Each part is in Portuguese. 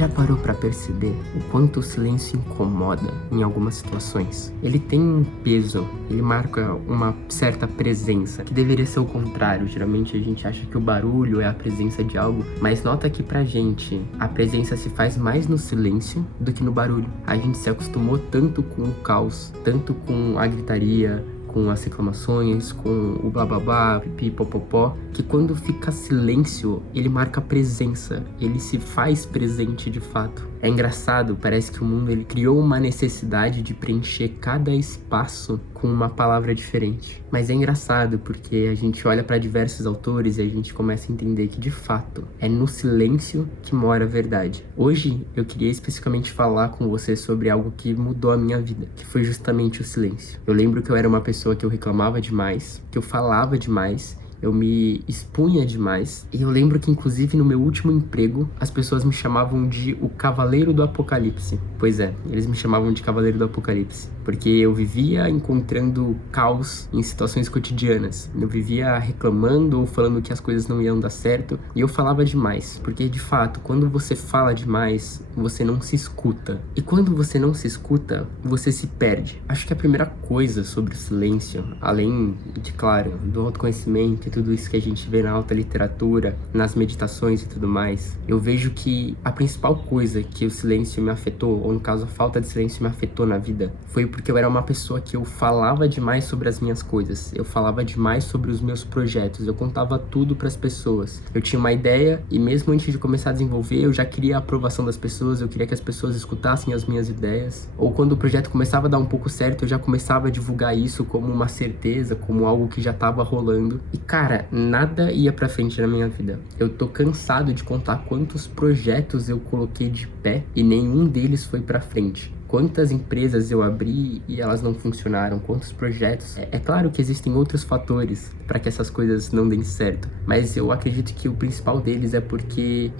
já parou pra perceber o quanto o silêncio incomoda em algumas situações? Ele tem um peso, ele marca uma certa presença, que deveria ser o contrário. Geralmente a gente acha que o barulho é a presença de algo, mas nota que pra gente a presença se faz mais no silêncio do que no barulho. A gente se acostumou tanto com o caos, tanto com a gritaria, com as reclamações, com o blá blá blá, pipi, popopó, que quando fica silêncio, ele marca presença, ele se faz presente de fato. É engraçado, parece que o mundo ele criou uma necessidade de preencher cada espaço com uma palavra diferente. Mas é engraçado porque a gente olha para diversos autores e a gente começa a entender que de fato é no silêncio que mora a verdade. Hoje eu queria especificamente falar com você sobre algo que mudou a minha vida, que foi justamente o silêncio. Eu lembro que eu era uma pessoa que eu reclamava demais, que eu falava demais, eu me expunha demais. E eu lembro que, inclusive, no meu último emprego, as pessoas me chamavam de o Cavaleiro do Apocalipse. Pois é, eles me chamavam de Cavaleiro do Apocalipse. Porque eu vivia encontrando caos em situações cotidianas. Eu vivia reclamando ou falando que as coisas não iam dar certo. E eu falava demais. Porque, de fato, quando você fala demais, você não se escuta. E quando você não se escuta, você se perde. Acho que a primeira coisa sobre o silêncio, além de, claro, do autoconhecimento, tudo isso que a gente vê na alta literatura, nas meditações e tudo mais, eu vejo que a principal coisa que o silêncio me afetou, ou no caso a falta de silêncio me afetou na vida, foi porque eu era uma pessoa que eu falava demais sobre as minhas coisas, eu falava demais sobre os meus projetos, eu contava tudo para as pessoas. Eu tinha uma ideia e mesmo antes de começar a desenvolver, eu já queria a aprovação das pessoas, eu queria que as pessoas escutassem as minhas ideias. Ou quando o projeto começava a dar um pouco certo, eu já começava a divulgar isso como uma certeza, como algo que já estava rolando. E cara, nada ia pra frente na minha vida. Eu tô cansado de contar quantos projetos eu coloquei de pé e nenhum deles foi pra frente. Quantas empresas eu abri e elas não funcionaram, quantos projetos. É claro que existem outros fatores para que essas coisas não deem certo, mas eu acredito que o principal deles é porque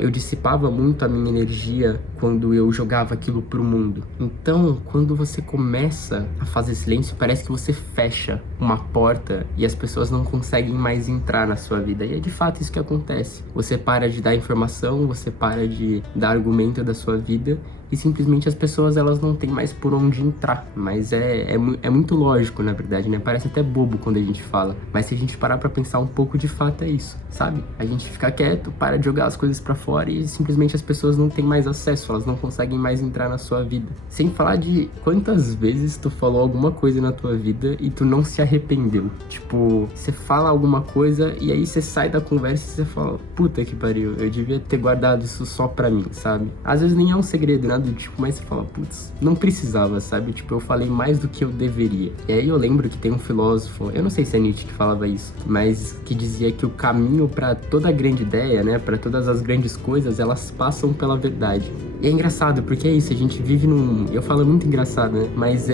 eu dissipava muito a minha energia quando eu jogava aquilo pro mundo. Então, quando você começa a fazer silêncio, parece que você fecha uma porta e as pessoas não conseguem mais entrar na sua vida. E é de fato isso que acontece. Você para de dar informação, você para de dar argumento da sua vida e simplesmente as pessoas elas não têm mais por onde entrar. Mas é muito lógico, na verdade, né? Parece até bobo quando a gente fala, mas se a gente parar pra pensar um pouco, de fato é isso, sabe? A gente fica quieto, para de jogar as coisas pra fora e simplesmente as pessoas não têm mais acesso, elas não conseguem mais entrar na sua vida. Sem falar de quantas vezes tu falou alguma coisa na tua vida e tu não se arrependeu. Tipo, você fala alguma coisa e aí você sai da conversa e você fala, puta que pariu, eu devia ter guardado isso só pra mim, sabe? Às vezes nem é um segredo, né? Do tipo, mas você fala, putz, não precisava, sabe? Tipo, eu falei mais do que eu deveria. E aí eu lembro que tem um filósofo, eu não sei se é Nietzsche que falava isso, mas que dizia que o caminho pra toda grande ideia, né, pra todas as grandes coisas, elas passam pela verdade. E é engraçado, porque é isso, a gente vive num... Eu falo muito engraçado, né? Mas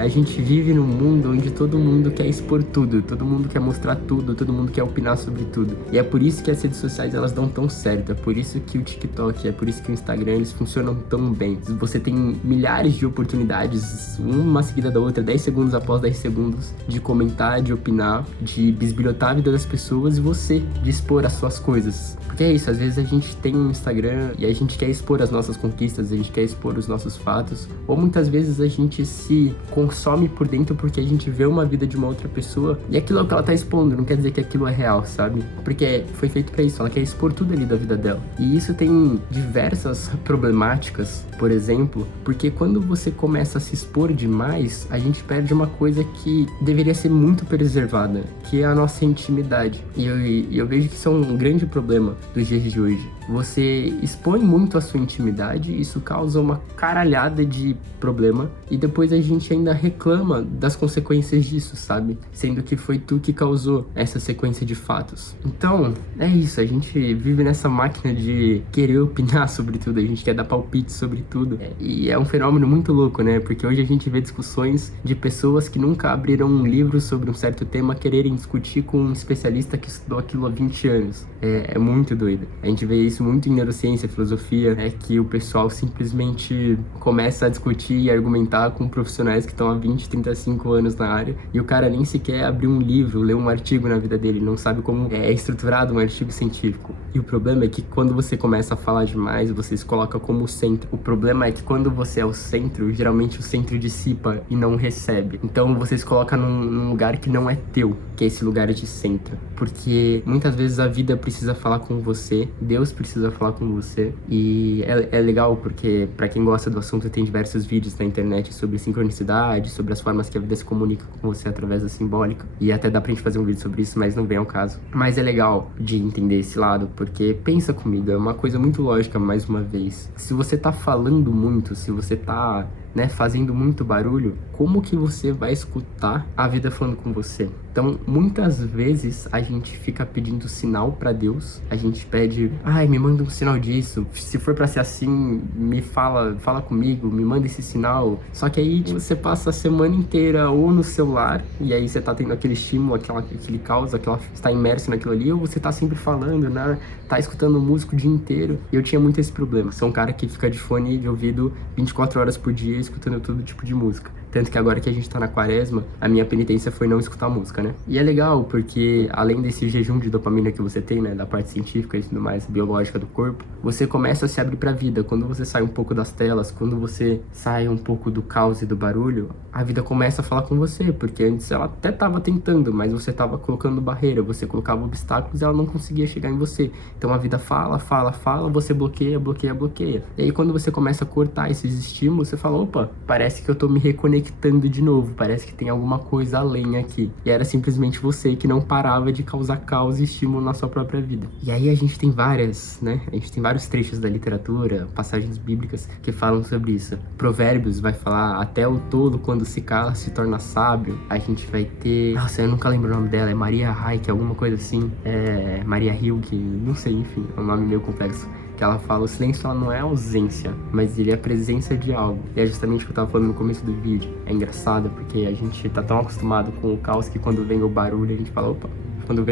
a gente vive num mundo onde todo mundo quer expor tudo, todo mundo quer mostrar tudo, todo mundo quer opinar sobre tudo. E é por isso que as redes sociais, elas dão tão certo, é por isso que o TikTok, é por isso que o Instagram, eles funcionam tão bem. Você tem milhares de oportunidades, uma seguida da outra, 10 segundos após 10 segundos, de comentar, de opinar, de bisbilhotar a vida das pessoas e você, de expor as suas coisas. Porque é isso, às vezes a gente tem um Instagram e a gente quer expor as nossas conquistas, a gente quer expor os nossos fatos, ou muitas vezes a gente se consome por dentro porque a gente vê uma vida de uma outra pessoa e aquilo é o que ela tá expondo, não quer dizer que aquilo é real, sabe? Porque foi feito pra isso, ela quer expor tudo ali da vida dela. E isso tem diversas problemáticas, por exemplo, porque quando você começa a se expor demais, a gente perde uma coisa que deveria ser muito preservada, que é a nossa intimidade. E eu vejo que isso é um grande problema dos dias de hoje. Você expõe muito a sua intimidade, isso causa uma caralhada de problema, e depois a gente ainda reclama das consequências disso, sabe? Sendo que foi tu que causou essa sequência de fatos. Então, é isso, a gente vive nessa máquina de querer opinar sobre tudo, a gente quer dar palpite sobre tudo, e é um fenômeno muito louco, né? Porque hoje a gente vê discussões de pessoas que nunca abriram um livro sobre um certo tema quererem discutir com um especialista que estudou aquilo há 20 anos. É muito doido. A gente vê isso isso muito em neurociência, filosofia, é que o pessoal simplesmente começa a discutir e argumentar com profissionais que estão há 20, 35 anos na área, e o cara nem sequer abriu um livro, leu um artigo na vida dele, não sabe como é estruturado um artigo científico. E o problema é que quando você começa a falar demais, você se coloca como o centro. O problema é que quando você é o centro, geralmente o centro dissipa e não recebe. Então você se coloca num lugar que não é teu, que é esse lugar de centro. Porque muitas vezes a vida precisa falar com você, Deus precisa falar com você. E é legal porque, pra quem gosta do assunto, tem diversos vídeos na internet sobre sincronicidade, sobre as formas que a vida se comunica com você através da simbólica. E até dá pra gente fazer um vídeo sobre isso, mas não vem ao caso. Mas é legal de entender esse lado, porque pensa comigo, é uma coisa muito lógica, mais uma vez. Se você tá falando muito, se você tá fazendo muito barulho, como que você vai escutar a vida falando com você? Então, muitas vezes a gente fica pedindo sinal pra Deus, a gente pede, me manda um sinal disso, se for pra ser assim, me fala comigo, me manda esse sinal. Só que aí você passa a semana inteira ou no celular, e aí você tá tendo aquele estímulo, aquele caos, você tá imerso naquilo ali, ou você tá sempre falando, tá escutando música o dia inteiro. E eu tinha muito esse problema. Sou um cara que fica de fone de ouvido 24 horas por dia, escutando todo tipo de música. Tanto que agora que a gente tá na quaresma, a minha penitência foi não escutar música, né? E é legal, porque além desse jejum de dopamina que você tem, da parte científica e tudo mais, biológica do corpo, você começa a se abrir pra vida. Quando você sai um pouco das telas, quando você sai um pouco do caos e do barulho, a vida começa a falar com você, porque antes ela até tava tentando, mas você tava colocando barreira, você colocava obstáculos e ela não conseguia chegar em você. Então a vida fala, você bloqueia. E aí quando você começa a cortar esses estímulos, você fala, opa, parece que eu tô me reconectando de novo, parece que tem alguma coisa além aqui. E era simplesmente você que não parava de causar caos e estímulo na sua própria vida. E aí a gente tem vários trechos da literatura, passagens bíblicas que falam sobre isso. Provérbios vai falar, até o tolo quando se cala se torna sábio. A gente vai ter, nossa, eu nunca lembro o nome dela, é Maria Reich, alguma coisa assim, Maria Hilke, não sei, enfim, é um nome meio complexo. Que ela fala, o silêncio ela não é ausência, mas ele é a presença de algo. E é justamente o que eu tava falando no começo do vídeo. É engraçado porque a gente tá tão acostumado com o caos que quando vem o barulho a gente fala, opa. Quando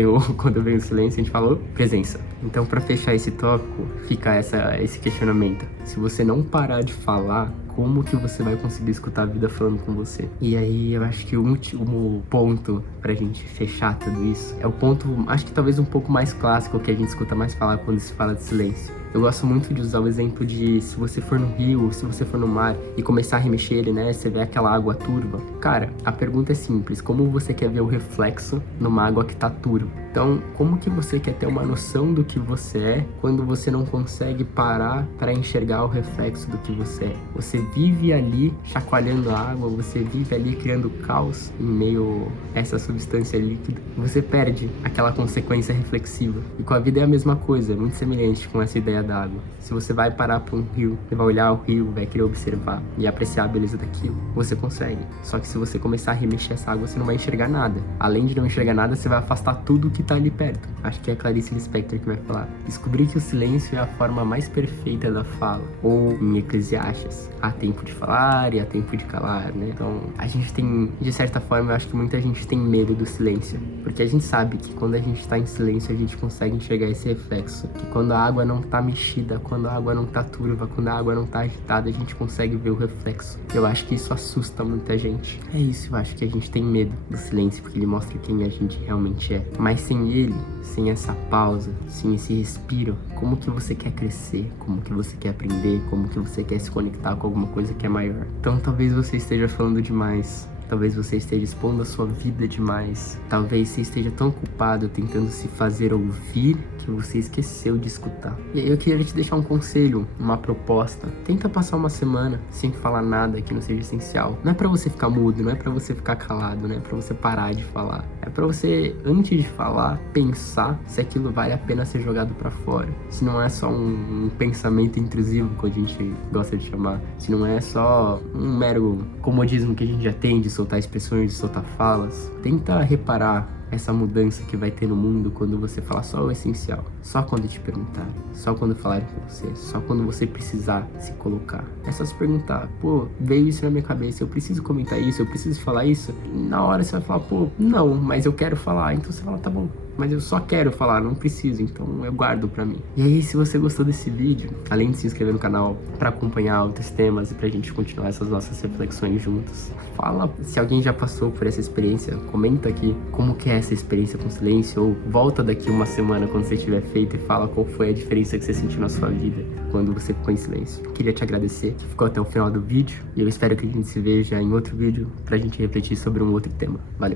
vem o silêncio a gente fala, presença. Então pra fechar esse tópico, fica esse questionamento. Se você não parar de falar, como que você vai conseguir escutar a vida falando com você? E aí eu acho que o último ponto pra gente fechar tudo isso é o ponto, acho que talvez um pouco mais clássico, que a gente escuta mais falar quando se fala de silêncio. Eu gosto muito de usar o exemplo de se você for no rio, se você for no mar e começar a remexer ele, você vê aquela água turva. Cara, a pergunta é simples, como você quer ver o reflexo numa água que tá turva? Então, como que você quer ter uma noção do que você é quando você não consegue parar para enxergar o reflexo do que você é? Você vive ali chacoalhando a água, você vive ali criando caos em meio a essa substância líquida. Você perde aquela consequência reflexiva. E com a vida é a mesma coisa, é muito semelhante com essa ideia da água. Se você vai parar para um rio, você vai olhar o rio, vai querer observar e apreciar a beleza daquilo, você consegue. Só que se você começar a remexer essa água, você não vai enxergar nada. Além de não enxergar nada, você vai afastar tudo que tá ali perto. Acho que é a Clarice Lispector que vai falar. Descobrir que o silêncio é a forma mais perfeita da fala. Ou em Eclesiastes, há tempo de falar e há tempo de calar, Então, a gente tem, de certa forma, eu acho que muita gente tem medo do silêncio. Porque a gente sabe que quando a gente tá em silêncio, a gente consegue enxergar esse reflexo. Que quando a água não tá mexida, quando a água não tá turva, quando a água não tá agitada, a gente consegue ver o reflexo. Eu acho que isso assusta muita gente. É isso, eu acho que a gente tem medo do silêncio, porque ele mostra quem a gente realmente é. Mas sem ele, sem essa pausa, sem esse respiro, como que você quer crescer? Como que você quer aprender? Como que você quer se conectar com alguma coisa que é maior? Então talvez você esteja falando demais. Talvez você esteja expondo a sua vida demais. Talvez você esteja tão ocupado tentando se fazer ouvir que você esqueceu de escutar. E aí eu queria te deixar um conselho, uma proposta. Tenta passar uma semana sem falar nada que não seja essencial. Não é pra você ficar mudo, não é pra você ficar calado, não é pra você parar de falar. É pra você, antes de falar, pensar se aquilo vale a pena ser jogado pra fora. Se não é só um pensamento intrusivo, como a gente gosta de chamar. Se não é só um mero comodismo que a gente já tem de soltar expressões, de soltar falas. Tenta reparar essa mudança que vai ter no mundo quando você falar só o essencial, só quando te perguntar, só quando falarem com você, só quando você precisar se colocar. É só se perguntar, pô, veio isso na minha cabeça, eu preciso comentar isso, eu preciso falar isso. E na hora você vai falar, pô, não, mas eu quero falar. Então você fala, tá bom, mas eu só quero falar, não preciso, então eu guardo pra mim. E aí, se você gostou desse vídeo, além de se inscrever no canal pra acompanhar outros temas e pra gente continuar essas nossas reflexões juntos, fala se alguém já passou por essa experiência, comenta aqui como que é essa experiência com silêncio, ou volta daqui uma semana quando você tiver feito e fala qual foi a diferença que você sentiu na sua vida quando você ficou em silêncio. Queria te agradecer que ficou até o final do vídeo e eu espero que a gente se veja em outro vídeo pra gente refletir sobre um outro tema. Valeu!